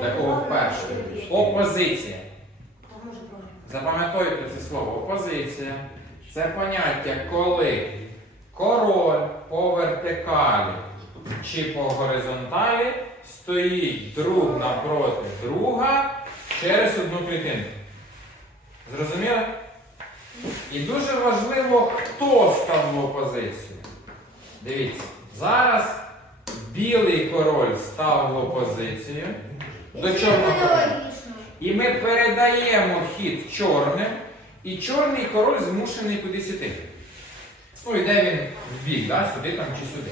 Для кого вперше? Опозиція. Запам'ятовуйте це слово. Опозиція. Це поняття, коли король по вертикалі чи по горизонталі стоїть друг напроти друга через одну клітинку. Зрозуміло? І дуже важливо, хто став в опозицію. Дивіться, зараз білий король став в опозицію до чорного короля. І ми передаємо хід чорним, і чорний король змушений кудись іти. Ну, йде він в бік, да? сюди там чи сюди.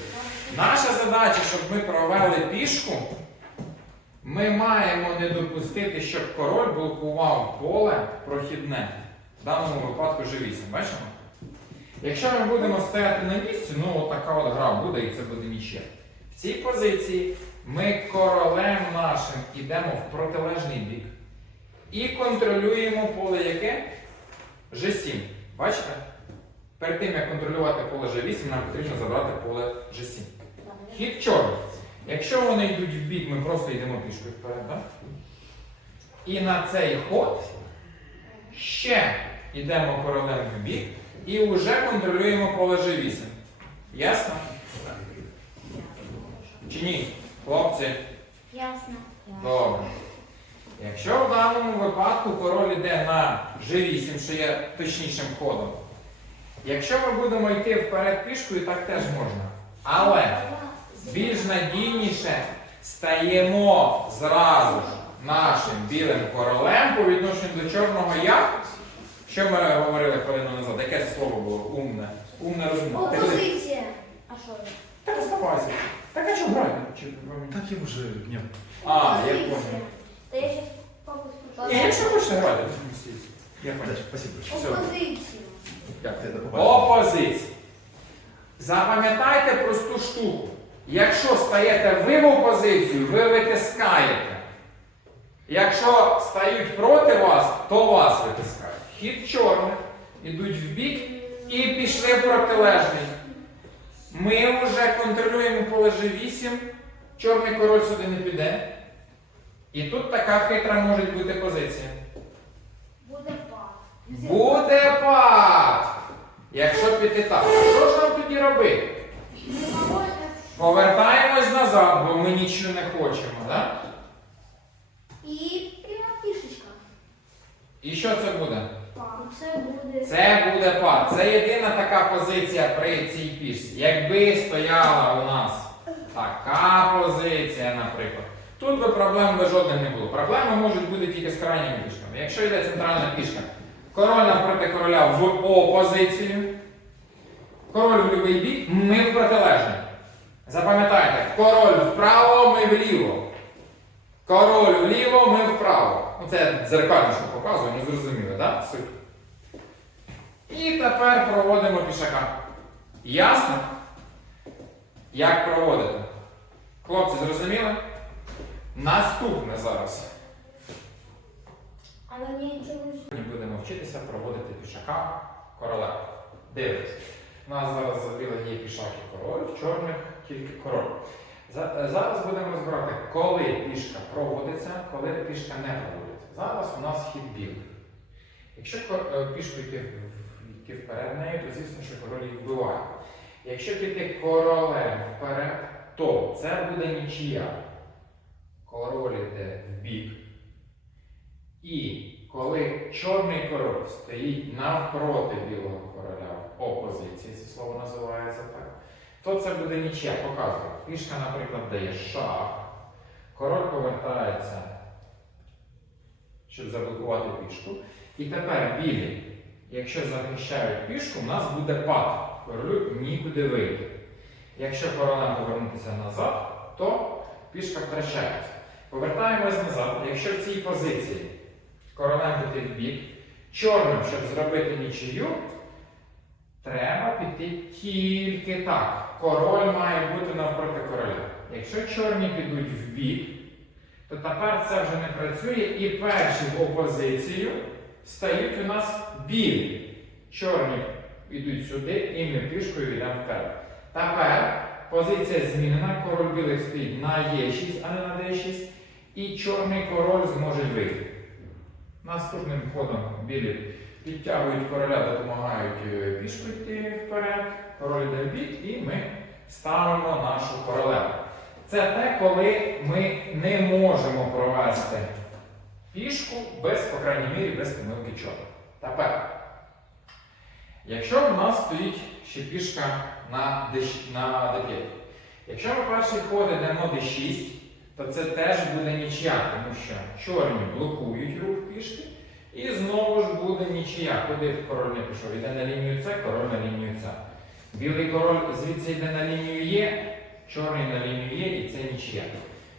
Наша задача, щоб ми провели пішку, ми маємо не допустити, щоб король блокував поле прохідне. В даному випадку G8. Бачимо? Якщо ми будемо стояти на місці, ну от така от гра буде і це буде нічия. В цій позиції ми королем нашим йдемо в протилежний бік і контролюємо поле яке? G7. Бачите? Перед тим, як контролювати поле G8, нам потрібно забрати поле G7. Хід чорний. Якщо вони йдуть в бік, ми просто йдемо пішкою вперед. Да? І на цей ход ще йдемо королем в бік і вже контролюємо поле G8. Ясно? Чи ні? Хлопці? Ясно. Добре. Якщо в даному випадку король йде на G8, що є точнішим ходом, якщо ми будемо йти вперед пішкою, так теж можна. Але більш надійніше стаємо зразу ж нашим білим королем по відношенню до чорного як? Що ми говорили хвилину назад? Яке слово було? Умне. Умне розумне. Опозиція. А що? ви? Так оставайся. Так а? Чи ви Так я уже не... А, я понял. Я щас папу Ні, якщо хочете грати, то не. Я понял. Дальше, спасибо большое. Все. Опозицію. Опозиція. Запам'ятайте просту штуку. Якщо стаєте ви в опозицію, ви витискаєте. Якщо стають проти вас, то вас витискають. Хід чорних, ідуть в бік і пішли в протилежний. Ми вже контролюємо поле G8, чорний король сюди не піде. І тут така хитра може бути позиція. Буде пак. Буде пад! Якщо піти так, що ж нам тоді робити? Повертаємось назад, бо ми нічого не хочемо, так? І пряма фішечка. І що це буде? Це буде. Це буде пад. Це єдина така позиція при цій пішці. Якби стояла у нас така позиція, наприклад, тут би проблем би жодних не було. Проблеми можуть бути тільки з крайніми пішками. Якщо йде центральна пішка, король навпроти короля в опозицію, король в будь-який бік, ми в протилежний. Запам'ятайте, король вправо, ми вліво. Король вліво, ми вправо. Ну, це дзеркально, що показую, не зрозуміло, так? Суть. І тепер проводимо пішака. Ясно? Як проводити? Хлопці, зрозуміли? Наступне зараз. Але нічого не Сьогодні будемо вчитися проводити пішака короля. Дивись. У нас зараз за білих є пішак і король, в чорних тільки король. Е, Зараз будемо розбирати, коли пішка проводиться, коли пішка не проводиться. Зараз у нас хід білих. Якщо е, пішку йти, йти вперед нею, то звісно, що король їх вбиває. Якщо піти королем вперед, то це буде нічия. Король йде в бік. І коли чорний король стоїть навпроти білого короля в опозиції, це слово називається так, то це буде нічия, показує. Пішка, наприклад, дає шах, король повертається, щоб заблокувати пішку. І тепер білі, якщо захищають пішку, у нас буде пад. Королю нікуди вийти. Якщо королем повернутися назад, то пішка втрачається. Повертаємось назад. Якщо в цій позиції королем піти в бік, чорним, щоб зробити нічию, треба піти тільки так. Король має бути навпроти короля. Якщо чорні підуть в бік, то тепер це вже не працює і перші в опозицію стають у нас білі. Чорні йдуть сюди і ми пішкою йдемо вперед. Тепер позиція змінена, король білих стоїть на Е6, а не на Д6. і чорний король зможе вийти. Наступним ходом білі підтягують короля, допомагають е, пішку йти вперед, король йде в бік, і ми ставимо нашу королеву. Це те, коли ми не можемо провести пішку без, по крайній мірі, без помилки чорного. Тепер, якщо в нас стоїть ще пішка на D, на D5, якщо ми перший ход йдемо D6, то це теж буде нічия, тому що чорні блокують рух пішки, і знову ж буде нічия. Куди король не пішов? Йде на лінію С, король на лінію С. Білий король звідси йде на лінію Є, чорний на лінію Є, і це нічия.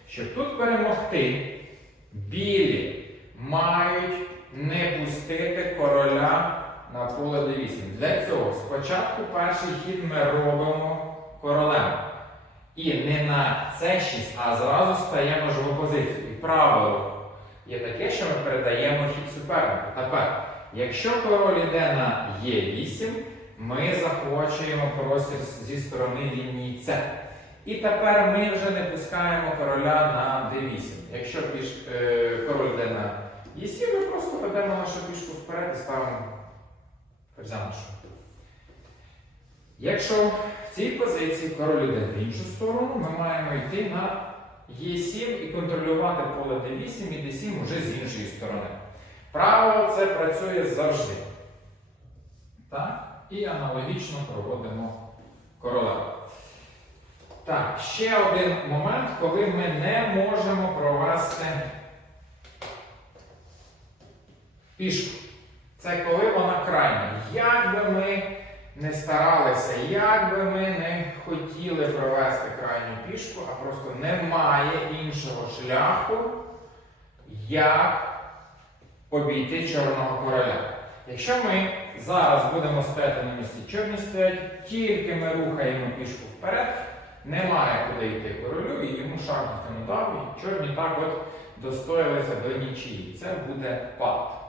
Щоб тут перемогти, білі мають не пустити короля на поле d8. Для цього спочатку перший хід ми робимо королем. І не на c6, а зразу стаємо ж в опозицію. І правило є таке, що ми передаємо хід суперника. Тепер, якщо король йде на Е8, ми захочуємо простір зі сторони лінії С. І тепер ми вже не пускаємо короля на d8. Якщо піш, е, король йде на Е7, ми просто ведемо нашу пішку вперед і ставимо ферзя нашу. Якщо в цій позиції король йде в іншу сторону, ми маємо йти на Е7 і контролювати поле d8 і d7 вже з іншої сторони. Правило це працює завжди. Так? І аналогічно проводимо королеву. Так, ще один момент, коли ми не можемо провести пішку. Це коли вона крайня. Як би ми не старалися, як би ми не хотіли провести крайню пішку, а просто немає іншого шляху, як обійти чорного короля. Якщо ми зараз будемо стояти на місці, чорні стоять, тільки ми рухаємо пішку вперед, немає куди йти королю, і йому шах ніхто не дав, і чорні так от достоялися до нічиї. Це буде пад.